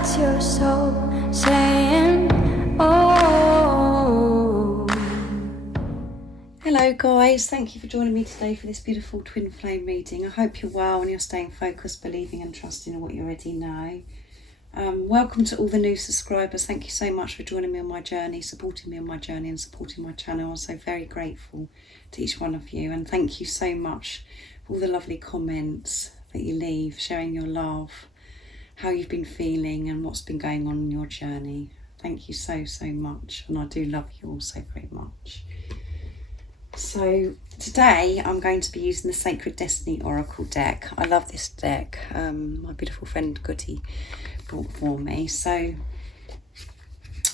That's your soul saying, oh. Hello guys, thank you for joining me today for this beautiful twin flame reading. I hope you're well and you're staying focused, believing and trusting in what you already know. Welcome to all the new subscribers. Thank you so much for joining me on my journey, supporting me on my journey and supporting my channel. I'm so very grateful to each one of you, and thank you so much for all the lovely comments that you leave, sharing your love, how you've been feeling and what's been going on in your journey. Thank you so much, and I do love you all so very much. So today I'm going to be using the Sacred Destiny Oracle deck. I love this deck. My beautiful friend Goody brought for me. So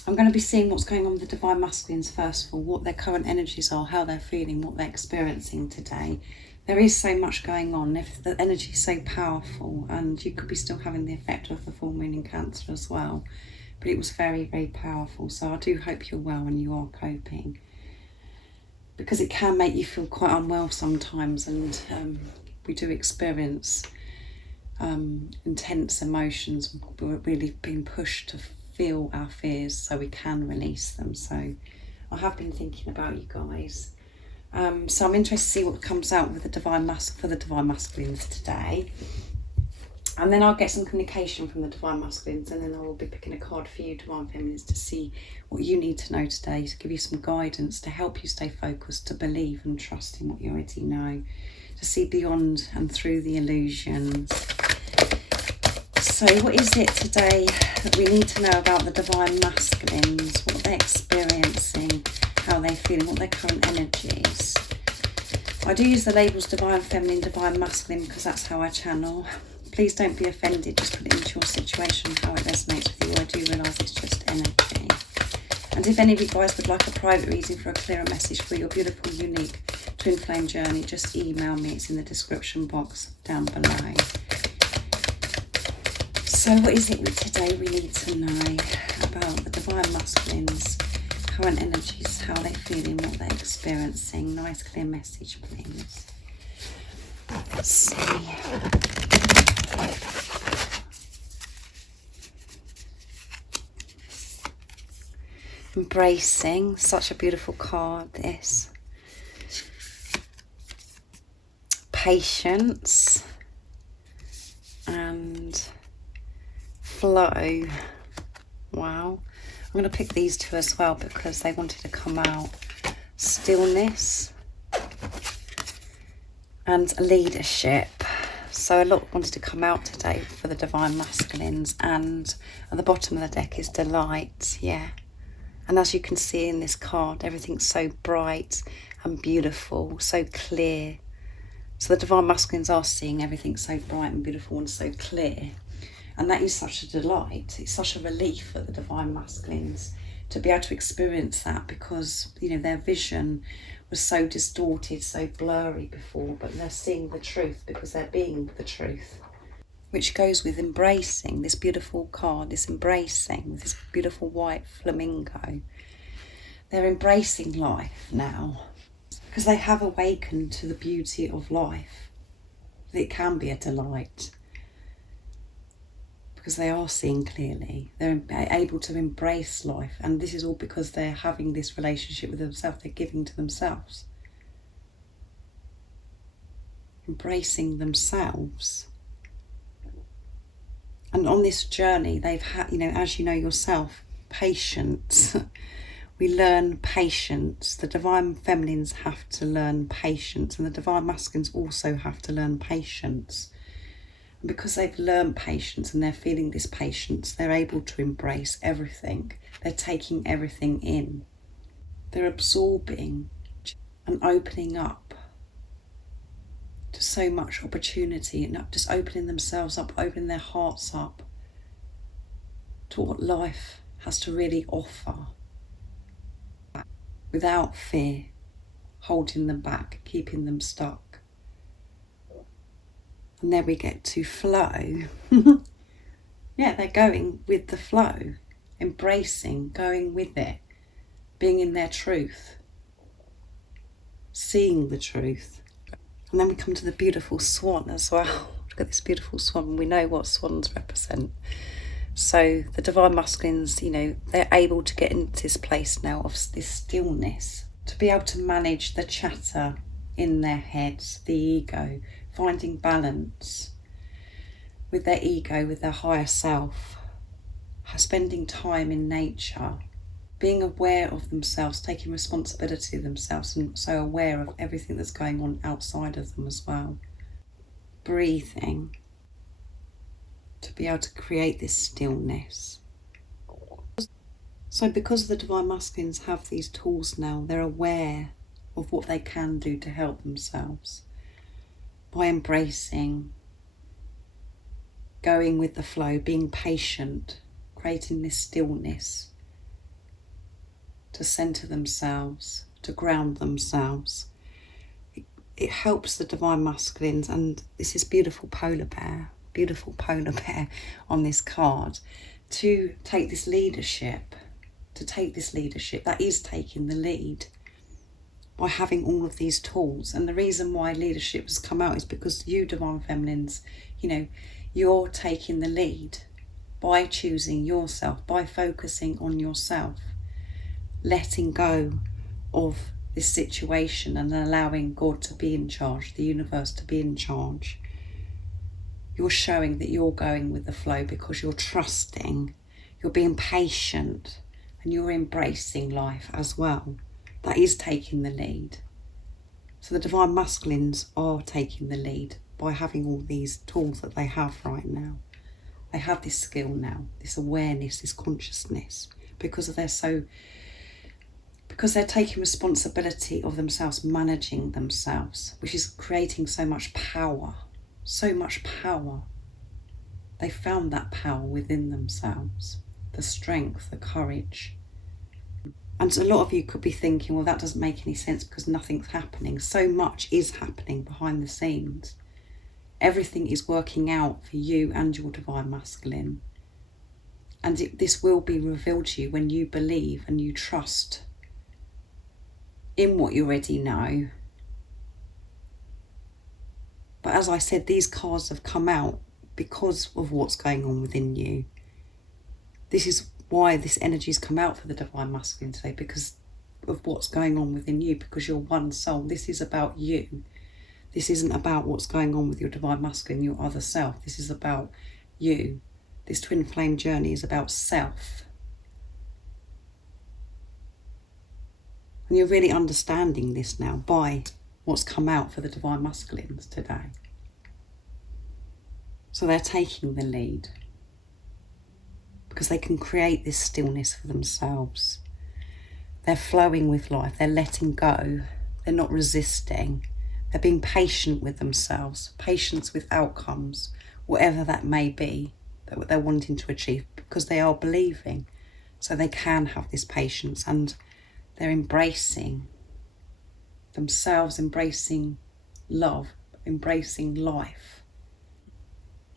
I'm going to be seeing what's going on with the Divine Masculines first of all, what their current energies are, how they're feeling, what they're experiencing today. There is so much going on. If the energy is so powerful, and you could be still having the effect of the full moon in Cancer as well, but it was very powerful. So I do hope you're well and you are coping, because it can make you feel quite unwell sometimes, and we do experience intense emotions. We're really being pushed to feel our fears so we can release them. So I have been thinking about you guys. So I'm interested to see what comes out with the Divine Masculines today. And then I'll get some communication from the Divine Masculines, and then I will be picking a card for you, Divine Feminines, to see what you need to know today, to give you some guidance, to help you stay focused, to believe and trust in what you already know, to see beyond and through the illusions. So what is it today that we need to know about the Divine Masculines, what they're experiencing, how they're feeling, what their current energies? I do use the labels Divine Feminine, Divine Masculine, because that's how I channel. Please don't be offended, just put it into your situation, how it resonates with you. I do realise it's just energy. And if any of you guys would like a private reading for a clearer message for your beautiful, unique twin flame journey, just email me. It's in the description box down below. So what is it today we need to know about the Divine Masculines, current energies, how they're feeling, what they're experiencing? Nice clear message, please. Let's see. Embracing, such a beautiful card this. Patience and flow. Wow. I'm going to pick these two as well because they wanted to come out. Stillness and leadership. So a lot wanted to come out today for the Divine Masculines, and at the bottom of the deck is delight. Yeah. And as you can see in this card, everything's so bright and beautiful, so clear. So the Divine Masculines are seeing everything so bright and beautiful and so clear. And that is such a delight. It's such a relief for the Divine Masculines to be able to experience that, because, you know, their vision was so distorted, so blurry before, but they're seeing the truth because they're being the truth. Which goes with embracing, this beautiful card, this embracing, with this beautiful white flamingo. They're embracing life now because they have awakened to the beauty of life. It can be a delight because they are seeing clearly. They're able to embrace life, and this is all because they're having this relationship with themselves. They're giving to themselves. Embracing themselves. And on this journey, they've had, you know, as you know yourself, patience. We learn patience. The Divine Feminines have to learn patience, and the Divine Masculines also have to learn patience. And because they've learned patience and they're feeling this patience, they're able to embrace everything. They're taking everything in. They're absorbing and opening up to so much opportunity, and not just opening themselves up, opening their hearts up to what life has to really offer, without fear holding them back, keeping them stuck. And then we get to flow. Yeah, they're going with the flow, embracing, going with it, being in their truth, seeing the truth. And then we come to the beautiful swan as well. Look at this beautiful swan. We know what swans represent. So the divine masculines, you know, they're able to get into this place now of this stillness, to be able to manage the chatter in their heads, the ego, finding balance with their ego, with their higher self, spending time in nature, being aware of themselves, taking responsibility of themselves, and so aware of everything that's going on outside of them as well. Breathing, to be able to create this stillness. So because the divine masculines have these tools now, they're aware of what they can do to help themselves by embracing, going with the flow, being patient, creating this stillness, to center themselves, to ground themselves. It helps the divine masculines, and this is beautiful polar bear on this card, to take this leadership, that is taking the lead by having all of these tools. And the reason why leadership has come out is because you divine feminines, you know, you're taking the lead by choosing yourself, by focusing on yourself, letting go of this situation and allowing God to be in charge, the universe to be in charge. You're showing that you're going with the flow because you're trusting, you're being patient, and you're embracing life as well. That is taking the lead. So the divine masculines are taking the lead by having all these tools that they have right now. They have this skill now, this awareness, this consciousness, because they're taking responsibility of themselves, managing themselves, which is creating so much power. They found that power within themselves, the strength, the courage. And a lot of you could be thinking, well, that doesn't make any sense because nothing's happening. So much is happening behind the scenes. Everything is working out for you and your divine masculine. And this will be revealed to you when you believe and you trust in what you already know. But as I said, these cards have come out because of what's going on within you. This is why this energy's come out for the divine masculine today, because of what's going on within you, because you're one soul. This is about you. This isn't about what's going on with your divine masculine, your other self. This is about you. This twin flame journey is about self. And you're really understanding this now by what's come out for the divine masculines today. So they're taking the lead because they can create this stillness for themselves. They're flowing with life. They're letting go. They're not resisting. They're being patient with themselves, patience with outcomes, whatever that may be that they're wanting to achieve, because they are believing. So they can have this patience, and they're embracing themselves, embracing love, embracing life.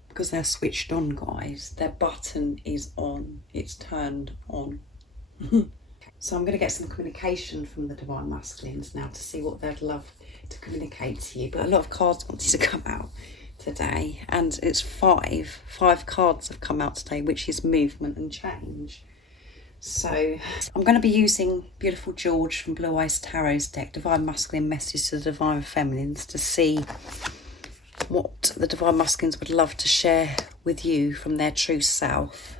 Because they're switched on, guys. Their button is on. It's turned on. So I'm going to get some communication from the divine masculines now to see what they'd love to communicate to you. But a lot of cards wanted to come out today, and it's five cards have come out today, which is movement and change. So I'm going to be using beautiful George from Blue Eyes Tarot's deck, Divine Masculine Message to the Divine Feminines, to see what the divine masculines would love to share with you from their true self.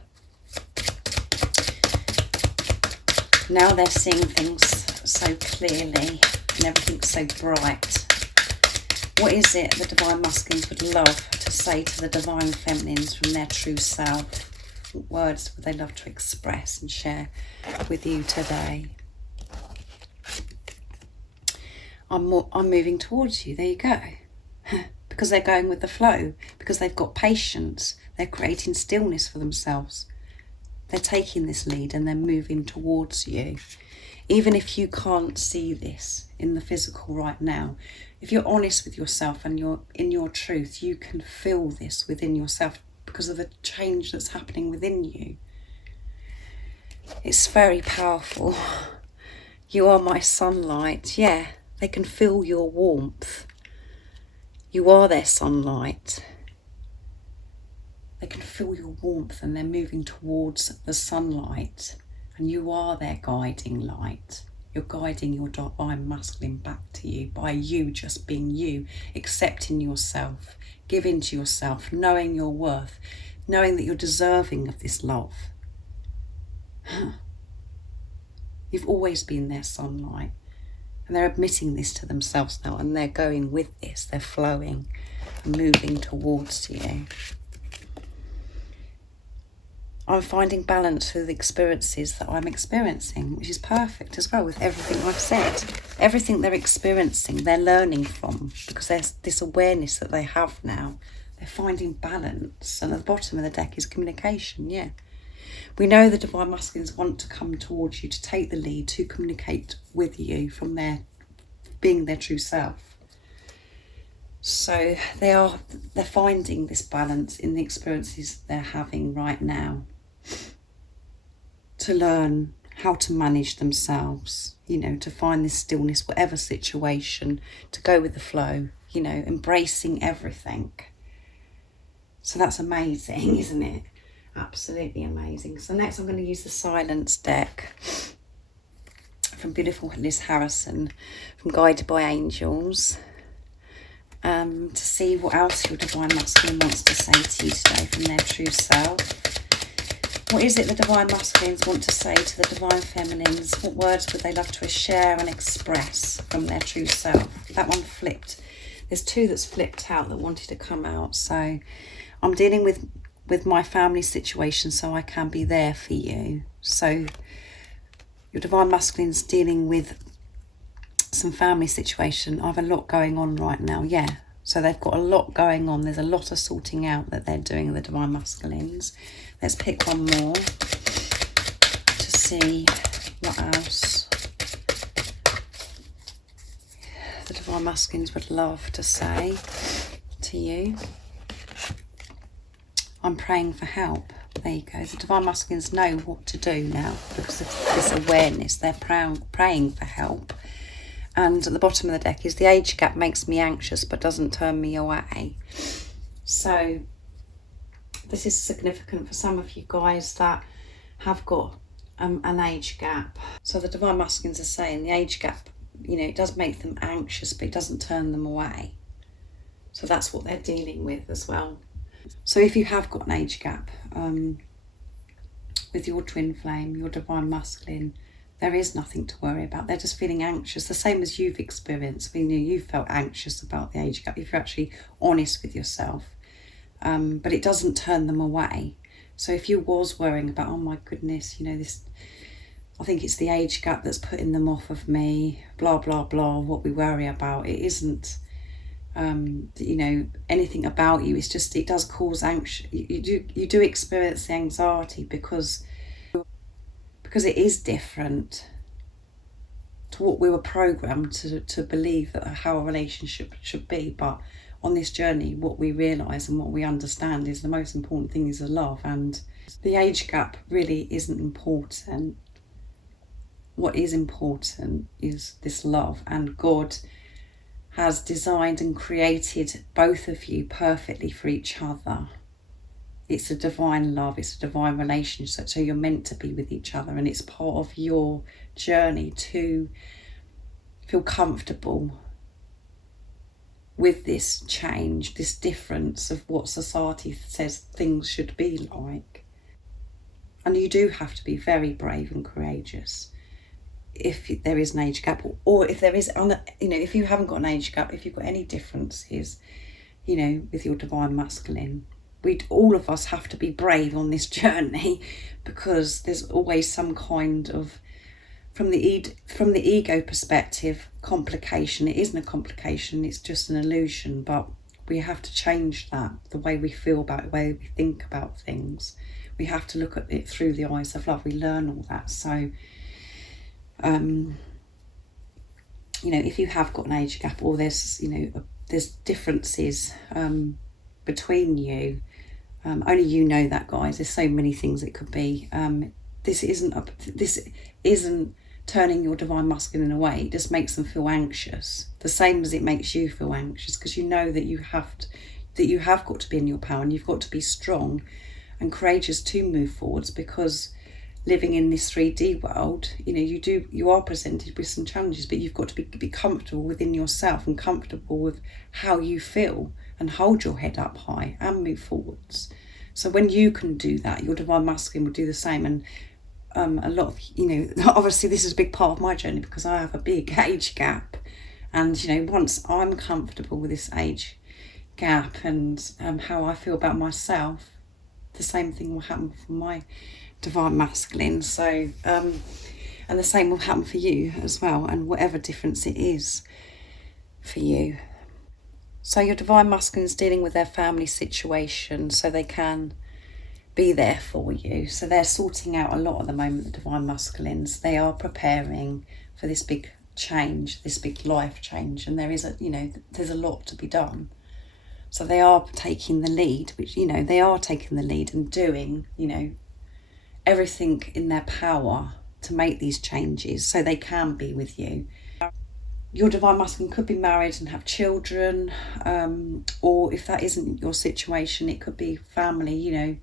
Now they're seeing things so clearly and everything's so bright. What is it the divine masculines would love to say to the divine feminines from their true self? What words would they love to express and share with you today? I'm moving towards you. There you go. Because they're going with the flow, because they've got patience. They're creating stillness for themselves. They're taking this lead and they're moving towards you. Even if you can't see this in the physical right now, if you're honest with yourself and you're in your truth, you can feel this within yourself because of the change that's happening within you. It's very powerful. You are my sunlight. Yeah, they can feel your warmth. You are their sunlight. They can feel your warmth and they're moving towards the sunlight, and you are their guiding light. You're guiding your divine masculine back to you by you just being you, accepting yourself, giving to yourself, knowing your worth, knowing that you're deserving of this love. You've always been their sunlight, and they're admitting this to themselves now, and they're going with this, they're flowing and moving towards you. I'm finding balance through the experiences that I'm experiencing, which is perfect as well with everything I've said. Everything they're experiencing, they're learning from, because there's this awareness that they have now. They're finding balance. And at the bottom of the deck is communication, yeah. We know the divine masculines want to come towards you, to take the lead, to communicate with you from their being their true self. So they're finding this balance in the experiences they're having right now, to learn how to manage themselves, to find this stillness, whatever situation, to go with the flow, embracing everything. So that's amazing, isn't it? Absolutely amazing. So next I'm going to use the Silence deck from beautiful Liz Harrison from Guided by Angels, to see what else your divine masculine wants to say to you today from their true self. What is it the divine masculines want to say to the divine feminines? What words would they love to share and express from their true self? That one flipped. There's two that's flipped out that wanted to come out. So I'm dealing with my family situation, so I can be there for you. So your divine masculine's dealing with some family situation. I have a lot going on right now, yeah. So they've got a lot going on. There's a lot of sorting out that they're doing, the divine masculines. Let's pick one more to see what else the divine masculines would love to say to you. I'm praying for help. There you go. The divine masculines know what to do now because of this awareness. They're praying for help. And at the bottom of the deck is the age gap makes me anxious but doesn't turn me away. So this is significant for some of you guys that have got an age gap. So the divine masculines are saying the age gap, it does make them anxious, but it doesn't turn them away. So that's what they're dealing with as well. So if you have got an age gap with your twin flame, your divine masculine, there is nothing to worry about. They're just feeling anxious, the same as you've experienced. You felt anxious about the age gap if you're actually honest with yourself. But it doesn't turn them away. So if you was worrying about, oh my goodness, this, I think it's the age gap that's putting them off of me, blah, blah, blah, what we worry about, it isn't, anything about you. It's just, it does cause anxiety. You do experience the anxiety because it is different to what we were programmed to believe that how a relationship should be. But on this journey, what we realise and what we understand is the most important thing is the love, and the age gap really isn't important. What is important is this love, and God has designed and created both of you perfectly for each other. It's a divine love, it's a divine relationship, so you're meant to be with each other, and it's part of your journey to feel comfortable with this change, this difference of what society says things should be like. And you do have to be very brave and courageous if there is an age gap, or if there is, if you haven't got an age gap, if you've got any differences, with your divine masculine. All of us have to be brave on this journey, because there's always some kind of, from the ego perspective, complication. It isn't a complication, it's just an illusion, but we have to change that, the way we feel about it, the way we think about things. We have to look at it through the eyes of love. We learn all that. So if you have got an age gap, or there's differences between you, only you know that, guys. There's so many things it could be. This isn't turning your divine masculine away. It just makes them feel anxious, the same as it makes you feel anxious, because you know that that you have got to be in your power, and you've got to be strong and courageous to move forwards, because living in this 3D world, you are presented with some challenges, but you've got to be comfortable within yourself and comfortable with how you feel, and hold your head up high and move forwards. So when you can do that, your divine masculine will do the same. And a lot of, obviously this is a big part of my journey, because I have a big age gap, and once I'm comfortable with this age gap and how I feel about myself, the same thing will happen for my divine masculine. So and the same will happen for you as well, and whatever difference it is for you. So your divine masculine is dealing with their family situation, so they can be there for you. So they're sorting out a lot at the moment, the divine masculines. They are preparing for this big change, this big life change, and there's a lot to be done. So they are taking the lead, and doing, everything in their power to make these changes so they can be with you. Your divine masculine could be married and have children, or if that isn't your situation, it could be family,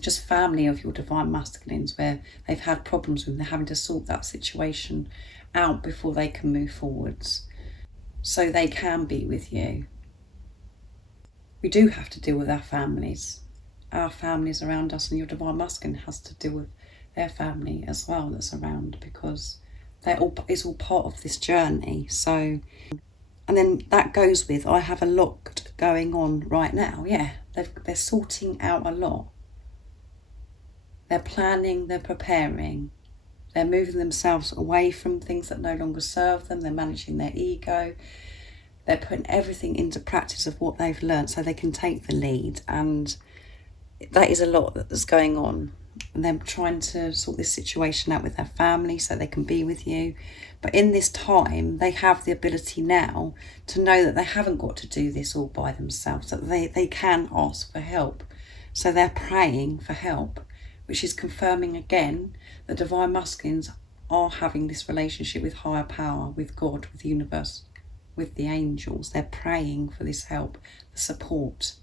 just family of your divine masculines where they've had problems with, they're having to sort that situation out before they can move forwards, so they can be with you. We do have to deal with our families around us, and your divine masculine has to deal with their family as well that's around, because it's all part of this journey. So, and then that goes with, I have a lot going on right now. Yeah, they're sorting out a lot. They're planning, they're preparing, they're moving themselves away from things that no longer serve them. They're managing their ego. They're putting everything into practice of what they've learned so they can take the lead. And that is a lot that's going on. And they're trying to sort this situation out with their family so they can be with you. But in this time, they have the ability now to know that they haven't got to do this all by themselves, that they can ask for help. So they're praying for help, which is confirming again that divine masculines are having this relationship with higher power, with God, with the universe, with the angels. They're praying for this help, the support,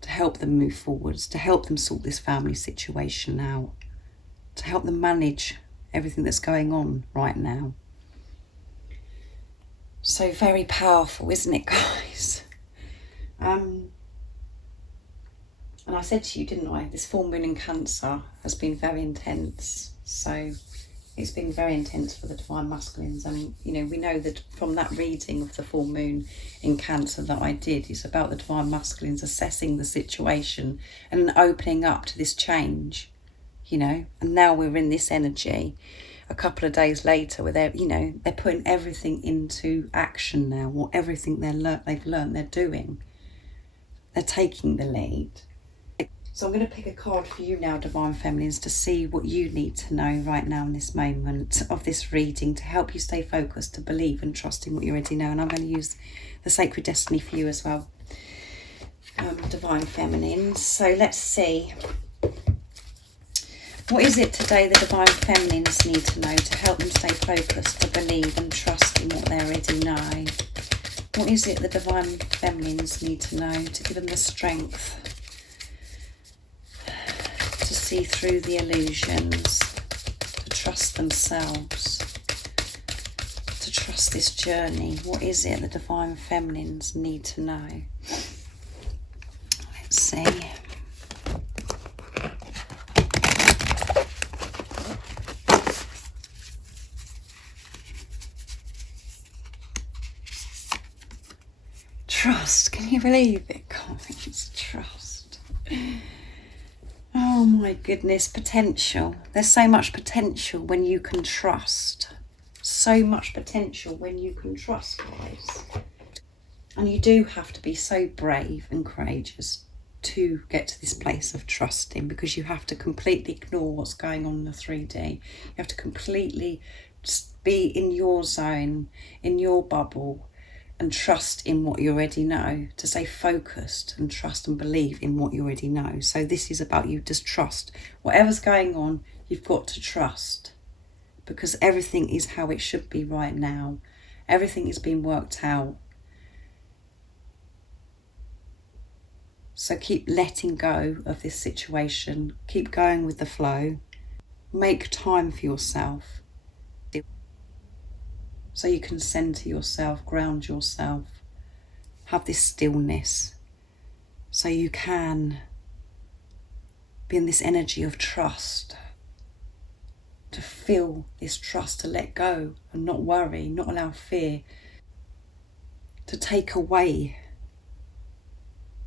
to help them move forwards, to help them sort this family situation out, to help them manage everything that's going on right now. So very powerful, isn't it, guys? And I said to you, didn't I, this full moon in Cancer has been very intense. So it's been very intense for the divine masculines. And, we know that from that reading of the full moon in Cancer that I did, it's about the divine masculines assessing the situation and opening up to this change, and now we're in this energy a couple of days later where they're putting everything into action now, or everything they've learned they're doing. They're taking the lead. So I'm going to pick a card for you now, Divine Feminines, to see what you need to know right now in this moment of this reading to help you stay focused, to believe and trust in what you already know. And I'm going to use the Sacred Destiny for you as well, Divine Feminines. So let's see. What is it today the Divine Feminines need to know to help them stay focused, to believe and trust in what they already know? What is it the Divine Feminines need to know to give them the strength to see through the illusions, to trust themselves, to trust this journey? What is it the Divine Feminines need to know? Let's see. Trust. Can you believe it, guys? Trust. Oh my goodness, potential. There's so much potential when you can trust. So much potential when you can trust, guys. And you do have to be so brave and courageous to get to this place of trusting, because you have to completely ignore what's going on in the 3D. You have to completely just be in your zone, in your bubble, and trust in what you already know, to stay focused and trust and believe in what you already know. So this is about you just trust. Whatever's going on, you've got to trust, because everything is how it should be right now. Everything is being worked out. So keep letting go of this situation. Keep going with the flow. Make time for yourself so you can center yourself, ground yourself, have this stillness so you can be in this energy of trust, to feel this trust, to let go and not worry, not allow fear to take away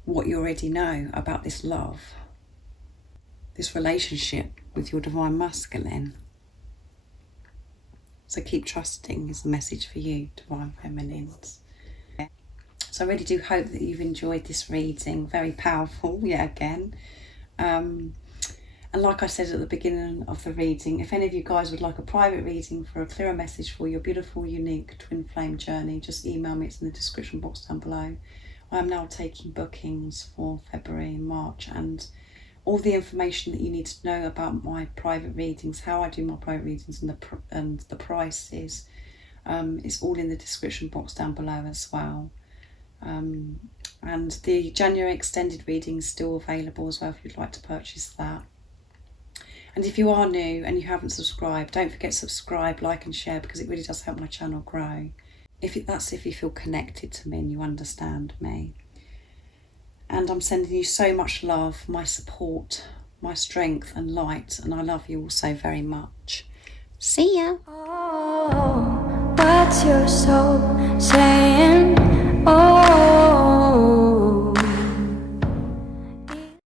what you already know about this love, this relationship with your divine masculine. So keep trusting is the message for you, divine feminines. So I really do hope that you've enjoyed this reading. Very powerful, yet again. And like I said at the beginning of the reading, if any of you guys would like a private reading for a clearer message for your beautiful, unique twin flame journey, just email me. It's in the description box down below. I am now taking bookings for February and March, and all the information that you need to know about my private readings, how I do my private readings, and the prices, it's all in the description box down below as well. And the January extended reading is still available as well if you'd like to purchase that. And if you are new and you haven't subscribed, don't forget to subscribe, like and share, because it really does help my channel grow. That's if you feel connected to me and you understand me. And I'm sending you so much love, my support, my strength and light, and I love you all so very much. See ya. Oh, what's your soul saying?